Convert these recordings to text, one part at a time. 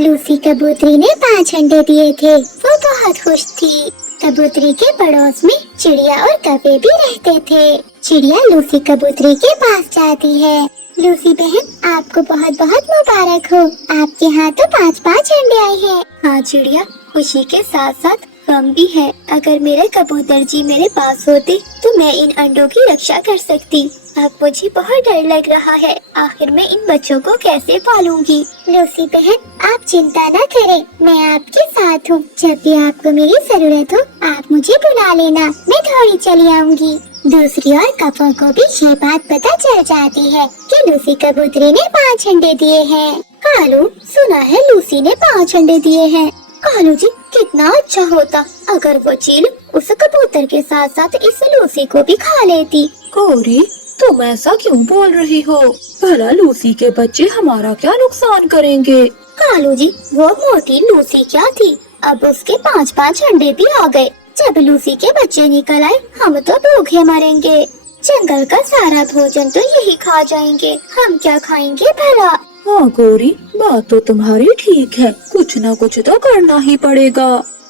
Lucy कबूतरी ने 5 अंडे दिए थे। वो बहुत खुश थी। कबूतरी के पड़ोस में चिड़िया और कौवे भी रहते थे। चिड़िया लूसी कबूतरी के पास जाती है। लूसी बहन, आपको बहुत बहुत मुबारक हो। आपके यहाँ तो 5-5 अंडे आए हैं। हाँ चिड़िया, खुशी के साथ साथ गम भी है। अगर मेरे कबूतर जी मेरे पास होते तो मैं इन अंडों की रक्षा कर सकती। अब मुझे बहुत डर लग रहा है। आखिर मैं इन बच्चों को कैसे पालूंगी? लूसी बहन, आप चिंता न करें, मैं आपके साथ हूँ। जब भी आपको मेरी जरूरत हो आप मुझे बुला लेना, मैं थोड़ी चली आऊंगी। दूसरी ओर कौवों को भी ये बात पता चल जाती है कि लूसी कबूतरी ने 5 अंडे दिए हैं। कालू, सुना है लूसी ने 5 अंडे दिए हैं। कालू जी, कितना अच्छा होता अगर वो चील उस कबूतर के साथ साथ इस लूसी को भी खा लेती। गौरी, तुम ऐसा क्यों बोल रही हो? भला लूसी के बच्चे हमारा क्या नुकसान करेंगे? कालू जी, वो मोटी लूसी क्या थी, अब उसके 5-5 अंडे भी आ गए। जब लूसी के बच्चे निकल आए हम तो भूखे मरेंगे। जंगल का सारा भोजन तो यही खा जाएंगे, हम क्या खाएंगे भला? हाँ गौरी, बात तो तुम्हारी ठीक है, कुछ न कुछ तो करना ही पड़ेगा।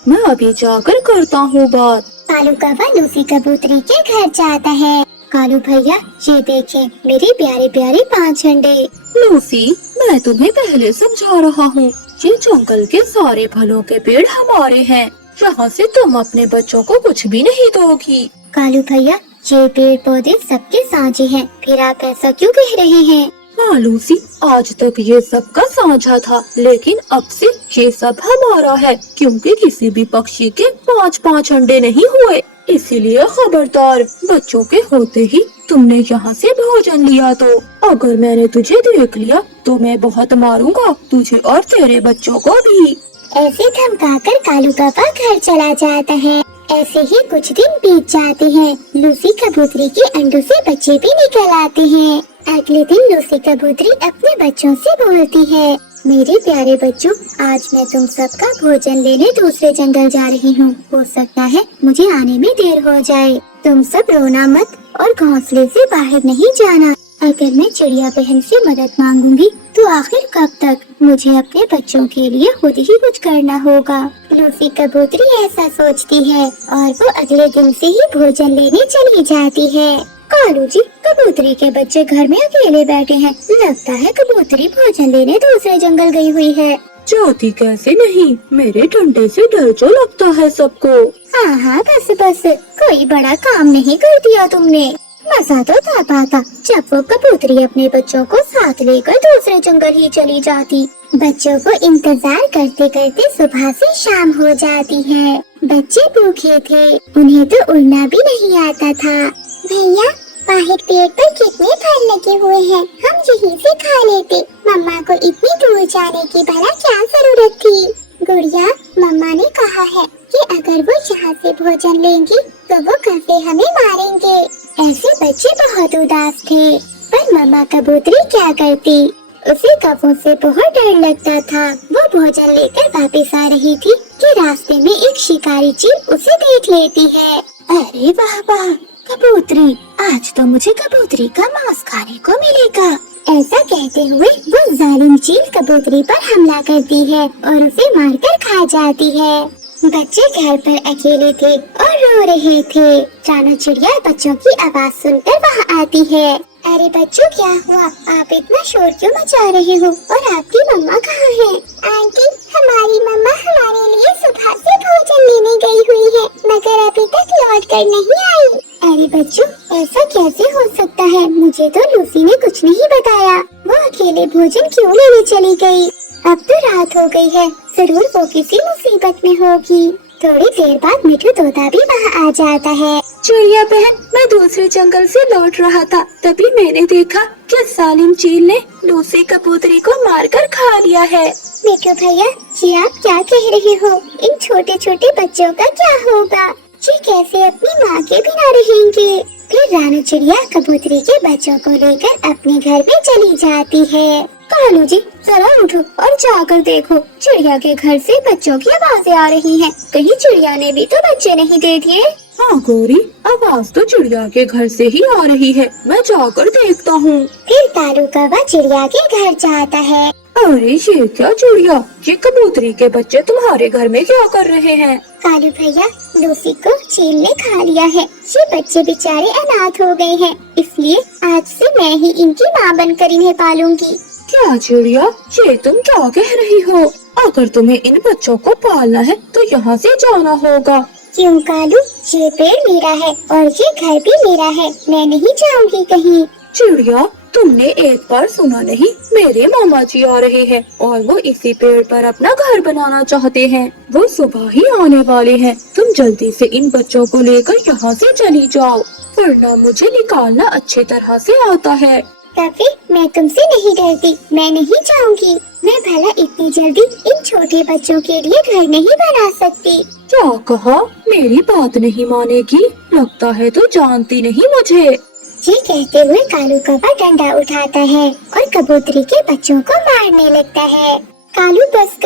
मैं अभी जाकर करता हूँ बात। कालू कौवा लूसी कबूतरी के घर जाता है। कालू भैया, ये देखें मेरे प्यारे प्यारे 5 अंडे। लूसी, मैं तुम्हें पहले समझा रहा हूँ, ये जंगल के सारे फलों के पेड़ हमारे हैं, यहाँ से तुम अपने बच्चों को कुछ भी नहीं दोगी। कालू भैया, ये पेड़ पौधे सबके साझे हैं, फिर आप ऐसा क्यों कह रहे हैं? हाँ लूसी, आज तक ये सबका साझा था, लेकिन अब से ये सब हमारा है, क्योंकि किसी भी पक्षी के 5-5 अंडे नहीं हुए। इसीलिए खबरदार, बच्चों के होते ही तुमने यहाँ से भोजन लिया तो अगर मैंने तुझे देख लिया तो मैं बहुत मारूंगा तुझे और तेरे बच्चों को भी। ऐसे धमकाकर कालू कौवा घर चला जाता है। ऐसे ही कुछ दिन बीत जाते हैं। लूसी कबूतरी के अंडों से बच्चे भी निकल आते हैं। अगले दिन लूसी कबूतरी अपने बच्चों से बोलती है, मेरे प्यारे बच्चों, आज मैं तुम सबका भोजन लेने दूसरे जंगल जा रही हूँ। हो सकता है मुझे आने में देर हो जाए। तुम सब रोना मत और घोंसले से बाहर नहीं जाना। अगर मैं चिड़िया बहन से मदद मांगूंगी तो आखिर कब तक? मुझे अपने बच्चों के लिए खुद ही कुछ करना होगा। लूसी कबूतरी ऐसा सोचती है और वो अगले दिन से ही भोजन लेने चली जाती है। कालू जी, कबूतरी के बच्चे घर में अकेले बैठे हैं। लगता है कबूतरी भोजन लेने दूसरे जंगल गई हुई है। ज्योति, कैसे नहीं, मेरे डंडे से डर जो लगता है सबको। हाँ, बस कोई बड़ा काम नहीं कर दिया तुमने। मजा तो तब आता जब वो कबूतरी अपने बच्चों को साथ लेकर दूसरे जंगल ही चली जाती। बच्चों को इंतजार करते करते सुबह से शाम हो जाती है। बच्चे भूखे थे, उन्हें तो उड़ना भी नहीं आता था। भैया, बाहर पेड़ पर कितने फल लगे हुए हैं, हम यहीं से खा लेते। मम्मा को इतनी दूर जाने की भला क्या जरूरत थी? गुड़िया, मम्मा ने कहा है कि अगर वो यहाँ से भोजन लेंगी तो वो कौवे हमें मारेंगे। ऐसे बच्चे बहुत उदास थे, पर मम्मा कबूतरी क्या करती? उसे कौवों से बहुत डर लगता था। वो भोजन लेकर वापस आ रही थी कि रास्ते में एक शिकारी चील उसे देख लेती है। अरे वाह वाह, कबूतरी, आज तो मुझे कबूतरी का मांस खाने को मिलेगा। ऐसा कहते हुए वो जालिम चील कबूतरी पर हमला करती है और उसे मारकर खा जाती है। बच्चे घर पर अकेले थे और रो रहे थे। रानू चिड़िया बच्चों की आवाज सुनकर वहाँ आती है। अरे बच्चों, क्या हुआ? आप इतना शोर क्यों मचा रहे हो? और आपकी मम्मा कहाँ है? आंटी, हमारी मम्मा हमारे लिए सुबह से भोजन लेने गई हुई है, मगर अभी तक लौट कर नहीं आई। अरे बच्चों, ऐसा कैसे हो सकता है? मुझे तो लूसी ने कुछ नहीं बताया। वो अकेले भोजन क्यों लेने चली गई? अब तो रात हो गई है, जरूर वो किसी मुसीबत में होगी। थोड़ी देर बाद मिठू तोता भी वहाँ आ जाता है। चिड़िया बहन, मैं दूसरे जंगल से लौट रहा था, तभी मैंने देखा कि जालिम चील ने लूसी कबूतरी को मारकर खा लिया है। मिठू भैया जी, आप क्या कह रहे हो? इन छोटे छोटे बच्चों का क्या होगा? ये कैसे अपनी माँ के बिना रहेंगे? फिर रानू चिड़िया कबूतरी के बच्चों को लेकर अपने घर में चली जाती है। कालू जी, जरा उठो और जाकर देखो, चिड़िया के घर से बच्चों की आवाजें आ रही हैं। कहीं चिड़िया ने भी तो बच्चे नहीं दे दिए? हाँ गौरी, आवाज तो चिड़िया के घर से ही आ रही है, मैं जाकर देखता हूँ। फिर कालू कौवा चिड़िया के घर जाता है अरे ये क्या चिड़िया, ये कबूतरी के बच्चे तुम्हारे घर में क्या कर रहे हैं? कालू भैया, लूसी को चील ने खा लिया है। ये बच्चे बेचारे अनाथ हो गए हैं, इसलिए आज से मैं ही इनकी माँ बनकर इन्हें पालूंगी। क्या चिड़िया, ये तुम क्या कह रही हो? अगर तुम्हें इन बच्चों को पालना है तो यहाँ से जाना होगा। क्यों कालू, ये पेड़ मेरा है और ये घर भी मेरा है, मैं नहीं जाऊंगी कहीं। चिड़िया, तुमने एक बार सुना नहीं, मेरे मामा जी आ रहे हैं और वो इसी पेड़ पर अपना घर बनाना चाहते हैं। वो सुबह ही आने वाले हैं। तुम जल्दी से इन बच्चों को लेकर यहाँ से चली जाओ, वरना मुझे निकालना अच्छी तरह से आता है। काफी, मैं तुमसे नहीं डरती, मैं नहीं जाऊंगी। मैं भला इतनी जल्दी इन छोटे बच्चों के लिए घर नहीं बना सकती। क्या कहा? मेरी बात नहीं मानेगी? लगता है तो जानती नहीं मुझे। ये कहते हुए कालू कौवा डंडा उठाता है और कबूतरी के बच्चों को मारने लगता है। कालू, बस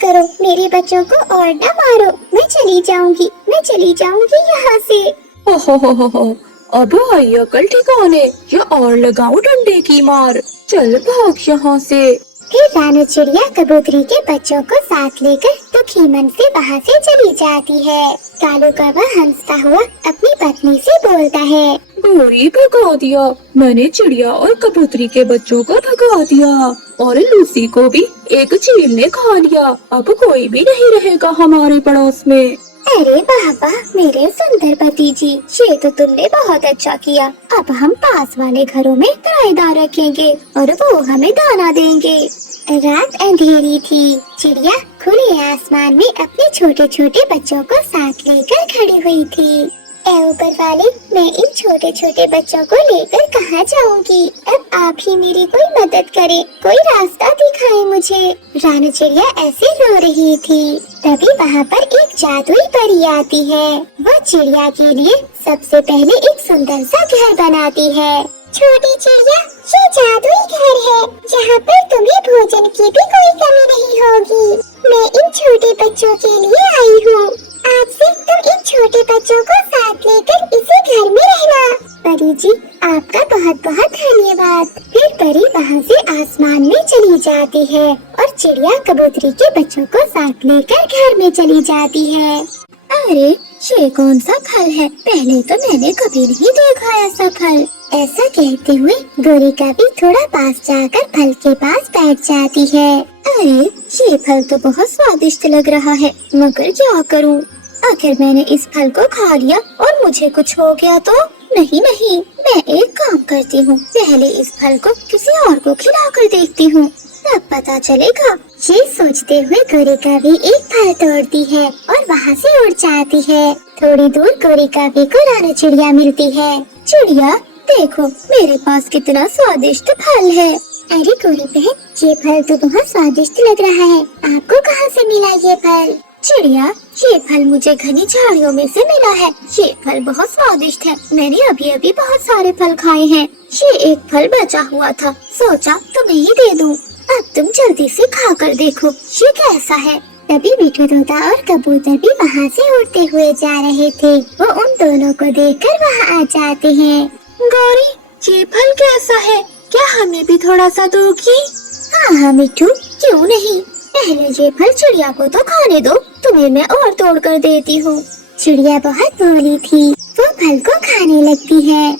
करो, मेरे बच्चों को और न मारो, मैं चली जाऊंगी यहाँ से। हो, अब आई अकल ठिकाने, या और लगाऊं डंडे की मार। चल भाग यहाँ से। फिर रानू चिड़िया कबूतरी के बच्चों को साथ लेकर दुखी मन से वहाँ से चली जाती है। कालू कौवा हंसता हुआ अपनी पत्नी से बोलता है, गोरी, भगा दिया मैंने चिड़िया और कबूतरी के बच्चों को भगा दिया, और लूसी को भी एक चील ने खा लिया। अब कोई भी नहीं रहेगा हमारे पड़ोस में। अरे बाबा, मेरे सुंदर पति जी, ये तो तुमने बहुत अच्छा किया। अब हम पास वाले घरों में किराएदार रखेंगे और वो हमें दाना देंगे। रात अंधेरी थी। चिड़िया खुले आसमान में अपने छोटे छोटे बच्चों को साथ लेकर खड़ी हुई थी। ऐ ऊपर वाले, मैं इन छोटे छोटे बच्चों को लेकर कहाँ जाऊंगी? अब आप ही मेरी कोई मदद करें, कोई रास्ता दिखाए मुझे। रानू चिड़िया ऐसे रो रही थी। तभी वहाँ पर एक जादुई परी आती है। वो चिड़िया के लिए सबसे पहले एक सुंदर सा घर बनाती है। छोटी चिड़िया, ये जादुई घर है, जहाँ पर तुम्हें भोजन की भी कोई कमी नहीं होगी। मैं इन छोटे बच्चों के लिए आई हूँ। आज से तुम इन छोटे बच्चों को साथ लेकर इसी घर में रहना। परी जी, आपका बहुत बहुत धन्यवाद। फिर परी वहाँ से आसमान में चली जाती है और चिड़िया कबूतरी के बच्चों को साथ लेकर घर में चली जाती है। अरे, ये कौन सा फल है? पहले तो मैंने कभी नहीं देखा ऐसा फल। ऐसा कहते हुए गोरी का भी थोड़ा पास जाकर फल के पास बैठ जाती है। अरे, ये फल तो बहुत स्वादिष्ट लग रहा है, मगर क्या करूं? आखिर मैंने इस फल को खा लिया और मुझे कुछ हो गया तो? नहीं, मैं एक काम करती हूँ, पहले इस फल को किसी और को खिलाकर देखती हूँ, तब पता चलेगा। ये सोचते हुए गोरी का भी एक फल तोड़ती है और वहाँ से उड़ जाती है। थोड़ी दूर गोरी का भी को रानू चिड़िया मिलती है। चिड़िया, देखो मेरे पास कितना स्वादिष्ट फल है। अरे गोरी बहन, ये फल तो बहुत स्वादिष्ट लग रहा है, आपको कहाँ से मिला ये फल? चिड़िया, ये फल मुझे घनी झाड़ियों में से मिला है। ये फल बहुत स्वादिष्ट है, मैंने अभी अभी बहुत सारे फल खाए हैं। ये एक फल बचा हुआ था, सोचा तुम्हें ही दे दूं। अब तुम जल्दी से खा कर देखो ये कैसा है। तभी मिठू तोता और कबूतर भी वहाँ से उड़ते हुए जा रहे थे। वो उन दोनों को देखकर वहाँ आ जाते हैं। गौरी, ये फल कैसा है? क्या हमें भी थोड़ा सा दोगी? हाँ मिठू, क्यों नहीं। पहले ये फल चिड़िया को तो खाने दो, तुम्हें मैं और तोड़ कर देती हूँ। चिड़िया बहुत भोली थी, वो फल को खाने लगती है।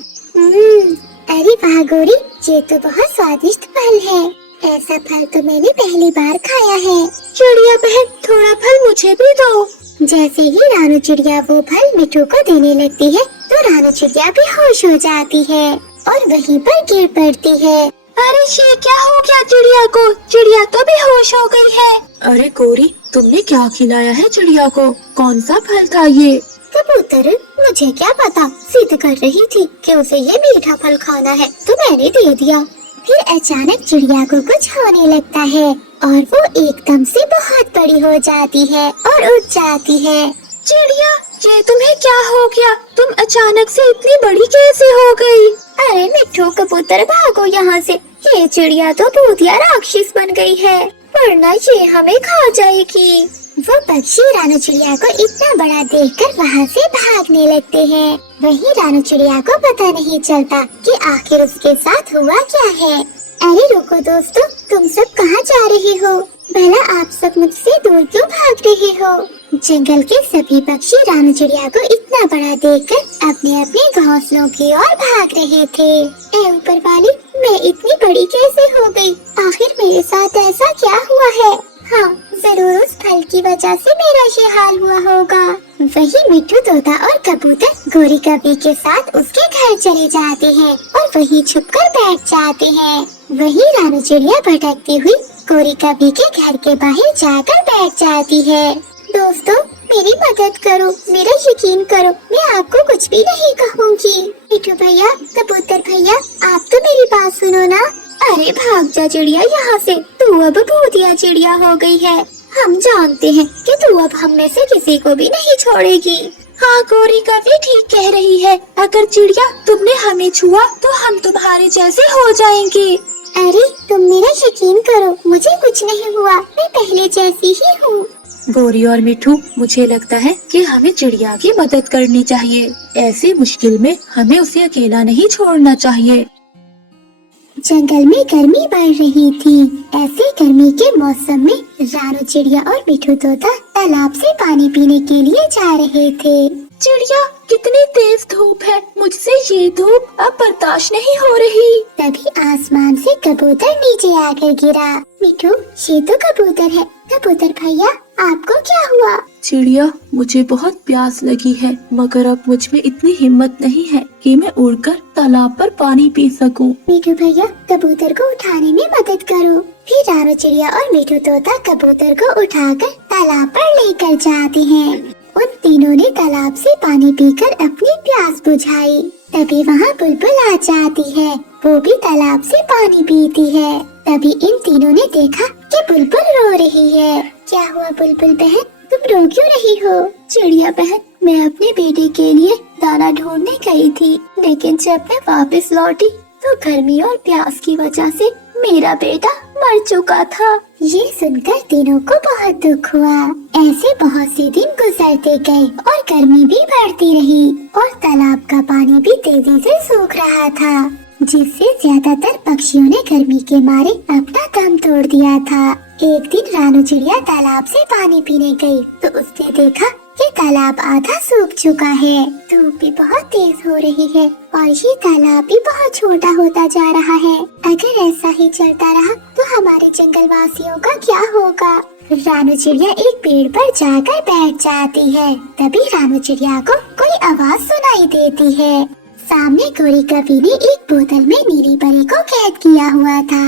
अरे वाह गोरी, ये तो बहुत स्वादिष्ट फल है। ऐसा फल तो मैंने पहली बार खाया है। चिड़िया बहन, थोड़ा फल मुझे भी दो। जैसे ही रानू चिड़िया वो फल मिठू को देने लगती है तो रानू चिड़िया भी होश हो जाती है और वहीं पर गिर पड़ती है। अरे ये क्या हो गया चिड़िया को? चिड़िया तो बेहोश हो गई है। अरे गोरी, तुमने क्या खिलाया है चिड़िया को? कौन सा फल था ये? कबूतर, मुझे क्या पता, जिद कर रही थी कि उसे ये मीठा फल खाना है तो मैंने दे दिया। फिर अचानक चिड़िया को कुछ होने लगता है और वो एकदम से बहुत बड़ी हो जाती है और उड़ जाती है। चिड़िया, ये तुम्हें क्या हो गया? तुम अचानक से इतनी बड़ी कैसे हो गई? अरे मिठू कबूतर, भागो यहाँ से, ये चिड़िया तो भूतिया राक्षस बन गई है, वरना ये हमें खा जाएगी। वो पक्षी रानू चिड़िया को इतना बड़ा देखकर वहाँ से भागने लगते हैं। वहीं रानू चिड़िया को पता नहीं चलता कि आखिर उसके साथ हुआ क्या है। अरे रुको दोस्तों, तुम सब कहाँ जा रहे हो? भला आप सब मुझसे दूर क्यों भाग रहे हो? जंगल के सभी पक्षी रानू चिड़िया को इतना बड़ा देखकर अपने अपने घोंसलों की ओर भाग रहे थे। ऐ ऊपर वाली, मैं इतनी बड़ी कैसे हो गई? आखिर मेरे साथ ऐसा क्या हुआ है? हाँ, जरूर उस फल की वजह से मेरा ये हाल हुआ होगा। वही मिट्ठू तोता और कबूतर गोरी कभी के साथ उसके घर चले जाते हैं और वही छुपकर बैठ जाते हैं। वही रानू चिड़िया भटकती हुई गोरी कभी के घर के बाहर जाकर बैठ जाती है। दोस्तों, मेरी मदद करो, मेरा यकीन करो, मैं आपको कुछ भी नहीं कहूँगी। मिट्ठू भैया, कबूतर भैया, आप तो मेरी बात सुनो ना। अरे भाग जा चिड़िया यहाँ से, तू अब भूतिया चिड़िया हो गई है। हम जानते हैं कि तू अब हम में से किसी को भी नहीं छोड़ेगी। हाँ, गोरी कभी ठीक कह रही है। अगर चिड़िया तुमने हमें छुआ तो हम तुम्हारे जैसे हो जाएंगे। अरे तुम मेरा यकीन करो, मुझे कुछ नहीं हुआ, मैं पहले जैसी ही हूँ। गोरी और मिट्ठू, मुझे लगता है कि हमें चिड़िया की मदद करनी चाहिए। ऐसी मुश्किल में हमें उसे अकेला नहीं छोड़ना चाहिए। जंगल में गर्मी बढ़ रही थी। ऐसे गर्मी के मौसम में रानू चिड़िया और मिट्ठू तोता तालाब से पानी पीने के लिए जा रहे थे। चिड़िया, कितनी तेज धूप है, मुझसे ये धूप अब बर्दाश्त नहीं हो रही। तभी आसमान से कबूतर नीचे आकर गिरा। मिट्ठू, ये तो कबूतर है। कबूतर भैया, आपको क्या हुआ? चिड़िया, मुझे बहुत प्यास लगी है, मगर अब मुझ में इतनी हिम्मत नहीं है कि मैं उड़कर तालाब पर पानी पी सकूं। मिट्ठू भैया, कबूतर को उठाने में मदद करो। फिर रानू चिड़िया और मिट्ठू तोता कबूतर को उठाकर तालाब पर लेकर जाते हैं। उन तीनों ने तालाब से पानी पीकर अपनी प्यास बुझाई। तभी वहाँ बुलबुल आ जाती है, वो भी तालाब से पानी पीती है। तभी इन तीनों ने देखा कि बुलबुल रो रही है। क्या हुआ बुलबुल बहन, तुम रो क्यों रही हो? चिड़िया बहन, मैं अपने बेटे के लिए दाना ढूंढने गई थी, लेकिन जब मैं वापस लौटी तो गर्मी और प्यास की वजह से मेरा बेटा मर चुका था। ये सुनकर तीनों को बहुत दुख हुआ। ऐसे बहुत से दिन गुजरते गए और गर्मी भी बढ़ती रही और तालाब का पानी भी तेजी से सूख रहा था, जिससे ज्यादातर पक्षियों ने गर्मी के मारे अपना दम तोड़ दिया था। एक दिन रानू चिड़िया तालाब से पानी पीने गई तो उसने देखा कि तालाब आधा सूख चुका है। धूप भी बहुत तेज हो रही है और ये तालाब भी बहुत छोटा होता जा रहा है। अगर ऐसा ही चलता रहा तो हमारे जंगल वासियों का क्या होगा? रानू चिड़िया एक पेड़ पर जाकर बैठ जाती है। तभी रानू चिड़िया को कोई आवाज सुनाई देती है। सामने गोरी कवि ने एक बोतल में नीली परी को कैद किया हुआ था।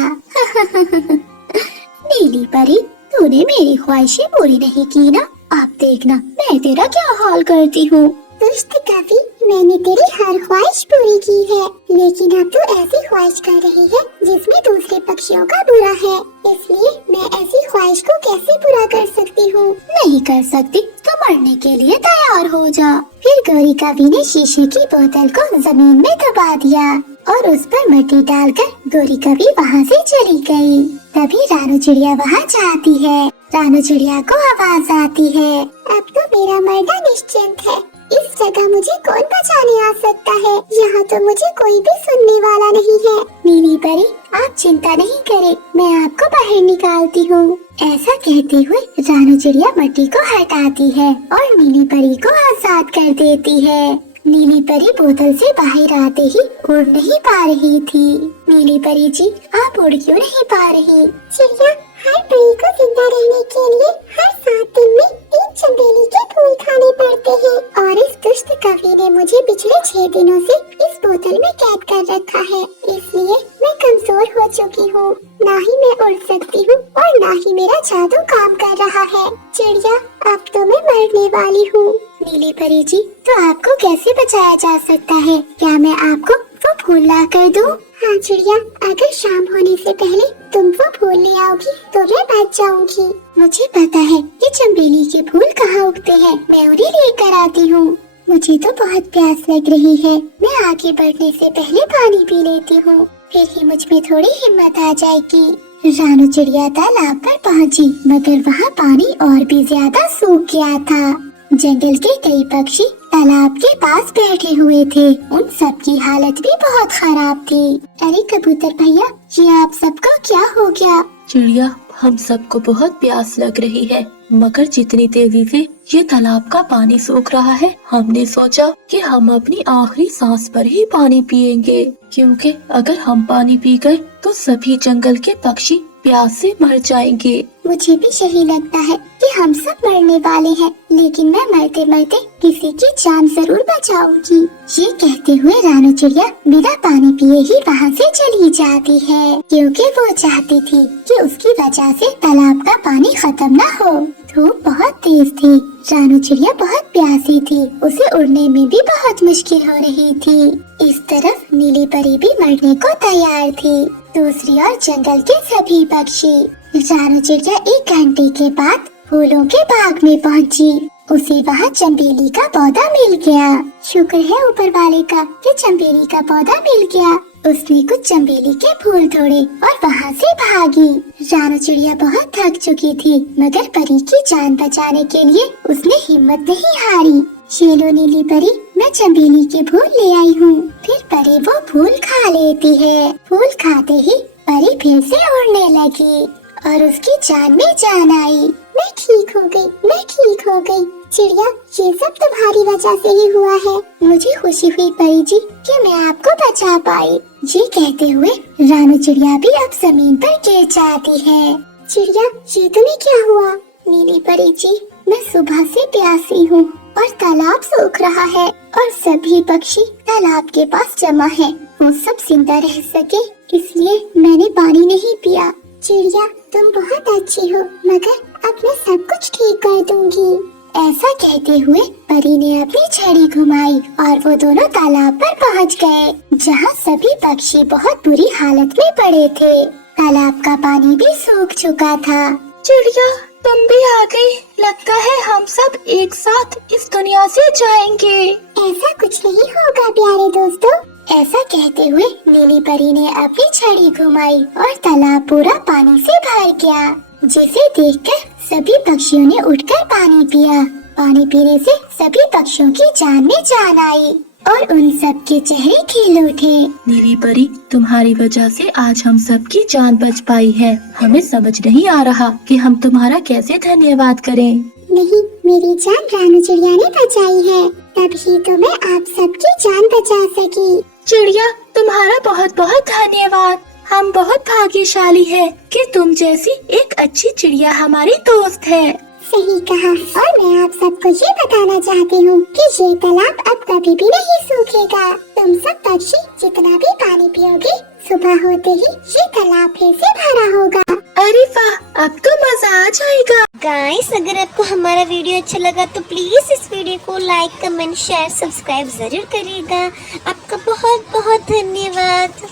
नीली परी, तूने मेरी ख्वाहिशें पूरी नहीं की ना? आप देखना मैं तेरा क्या हाल करती हूँ। दुष्ट कवि, मैंने तेरी हर ख्वाहिश पूरी की है, लेकिन अब तू ऐसी ख्वाहिश कर रही है जिसमें दूसरे पक्षियों का बुरा है, इसलिए मैं ऐसी ख्वाहिश को कैसे पूरा कर सकती हूँ? नहीं कर सकती तो मरने के लिए तैयार हो जा। फिर गौरी कवि ने शीशे की बोतल को जमीन में दबा दिया और उस पर मिट्टी डालकर गौरी कवि वहाँ से चली गई। तभी रानू चिड़िया वहाँ जाती है। रानू चिड़िया को आवाज आती है, अब तो मेरा मरना निश्चित है। इस जगह मुझे कौन बचाने आ सकता है? यहाँ तो मुझे कोई भी सुनने वाला नहीं है। नीली परी, आप चिंता नहीं करें, मैं आपको बाहर निकालती हूँ। ऐसा कहते हुए रानू चिड़िया मिट्टी को हटाती है और नीली परी को आजाद कर देती है। नीली परी बोतल से बाहर आते ही उड़ नहीं पा रही थी। नीली परी जी, आप उड़ क्यों नहीं पा रही? चिड़िया, हर परी को जिंदा रहने के लिए हर 7 दिन में 3 चमेली के फूल खाने पड़ते हैं और इस दुष्ट कवि ने मुझे पिछले 6 दिनों से इस बोतल में कैद कर रखा है, इसलिए मैं कमजोर हो चुकी हूँ। ना ही मैं उड़ सकती हूँ और ना ही मेरा जादू काम कर रहा है। चिड़िया, अब तो मैं मरने वाली हूँ। नीली परी जी, तो आपको कैसे बचाया जा सकता है? क्या मैं आपको वो फूल ला कर दूँ? हाँ चिड़िया, अगर शाम होने से पहले तुम वो फूल ले आओगी तो मैं बच जाऊंगी। मुझे पता है कि चमेली के फूल कहाँ उगते हैं, मैं उन्हें लेकर आती हूँ। मुझे तो बहुत प्यास लग रही है, मैं आगे बढ़ने से पहले पानी पी लेती हूँ, फिर ही मुझ में थोड़ी हिम्मत आ जाएगी। रानू चिड़िया तालाब पर पहुँची, मगर वहाँ पानी और भी ज्यादा सूख गया था। जंगल के कई पक्षी तालाब के पास बैठे हुए थे। उन सब की हालत भी बहुत खराब थी। अरे कबूतर भैया, ये आप सबको क्या हो गया? चिड़िया, हम सबको बहुत प्यास लग रही है, मगर जितनी तेजी से ये तालाब का पानी सूख रहा है, हमने सोचा कि हम अपनी आखिरी सांस पर ही पानी पिएंगे, क्योंकि अगर हम पानी पी गए तो सभी जंगल के पक्षी प्यास से मर जाएंगे। मुझे भी यही लगता है कि हम सब मरने वाले हैं, लेकिन मैं मरते मरते किसी की जान जरूर बचाऊंगी। ये कहते हुए रानू चिड़िया बिना पानी पिए ही वहाँ से चली जाती है, क्योंकि वो चाहती थी कि उसकी वजह से तालाब का पानी खत्म न हो। धूप बहुत तेज थी, रानू चिड़िया बहुत प्यासी थी, उसे उड़ने में भी बहुत मुश्किल हो रही थी। इस तरफ नीली परी भी मरने को तैयार थी, दूसरी ओर जंगल के सभी पक्षी। रानू चिड़िया 1 घंटे के बाद फूलों के बाग में पहुंची। उसे वहाँ चंबेली का पौधा मिल गया। शुक्र है ऊपर वाले का कि चंबेली का पौधा मिल गया। उसने कुछ चंबेली के फूल तोड़े और वहाँ से भागी। रानू चिड़िया बहुत थक चुकी थी, मगर परी की जान बचाने के लिए उसने हिम्मत नहीं हारी। ये लो नीली परी, मैं चंबेली के फूल ले आई हूँ। फिर परी वो फूल खा लेती है। फूल खाते ही परी फिर से उड़ने लगी और उसकी जान में जान आई। मैं ठीक हो गई, मैं ठीक हो गई। चिड़िया, ये सब तुम्हारी वजह से ही हुआ है। मुझे खुशी हुई परी जी कि मैं आपको बचा पाई। ये कहते हुए रानू चिड़िया भी अब जमीन पर गिर जाती है। चिड़िया, ये तुम्हें क्या हुआ? नीली परी जी, मैं सुबह से प्यासी हूँ और तालाब सूख रहा है और सभी पक्षी तालाब के पास जमा हैं। वो सब जिंदा रह सके इसलिए मैंने पानी नहीं पिया। चिड़िया, तुम बहुत अच्छी हो, मगर अब मैं सब कुछ ठीक कर दूंगी। ऐसा कहते हुए परी ने अपनी छड़ी घुमाई और वो दोनों तालाब पर पहुंच गए, जहां सभी पक्षी बहुत बुरी हालत में पड़े थे। तालाब का पानी भी सूख चुका था। चिड़िया, तुम भी आ गई। लगता है हम सब एक साथ इस दुनिया से जाएंगे। ऐसा कुछ नहीं होगा प्यारे दोस्तों। ऐसा कहते हुए नीली परी ने अपनी छड़ी घुमाई और तालाब पूरा पानी से भर गया, जिसे देखकर सभी पक्षियों ने उठकर पानी पिया। पानी पीने से सभी पक्षियों की जान में जान आई और उन सब के चेहरे खिल उठे। नीली परी, तुम्हारी वजह से आज हम सब की जान बच पाई है। हमें समझ नहीं आ रहा कि हम तुम्हारा कैसे धन्यवाद करें। नहीं, मेरी जान रानू चिड़िया ने बचाई है, तभी तो मैं आप सबकी जान बचा सकी। चिड़िया, तुम्हारा बहुत बहुत धन्यवाद। हम बहुत भाग्यशाली हैं कि तुम जैसी एक अच्छी चिड़िया हमारी दोस्त है। सही कहा। और मैं आप सबको ये बताना चाहती हूँ कि ये तालाब अब कभी भी नहीं सूखेगा। तुम सब पक्षी जितना भी पानी पियोगे, सुबह होते ही ये तालाब फिर से भरा होगा। अरे वाह, अब तो मजा आ जाएगा। गाइस, अगर आपको हमारा वीडियो अच्छा लगा तो प्लीज इस वीडियो को लाइक, कमेंट, शेयर, सब्सक्राइब जरूर करिएगा। आपका बहुत बहुत धन्यवाद।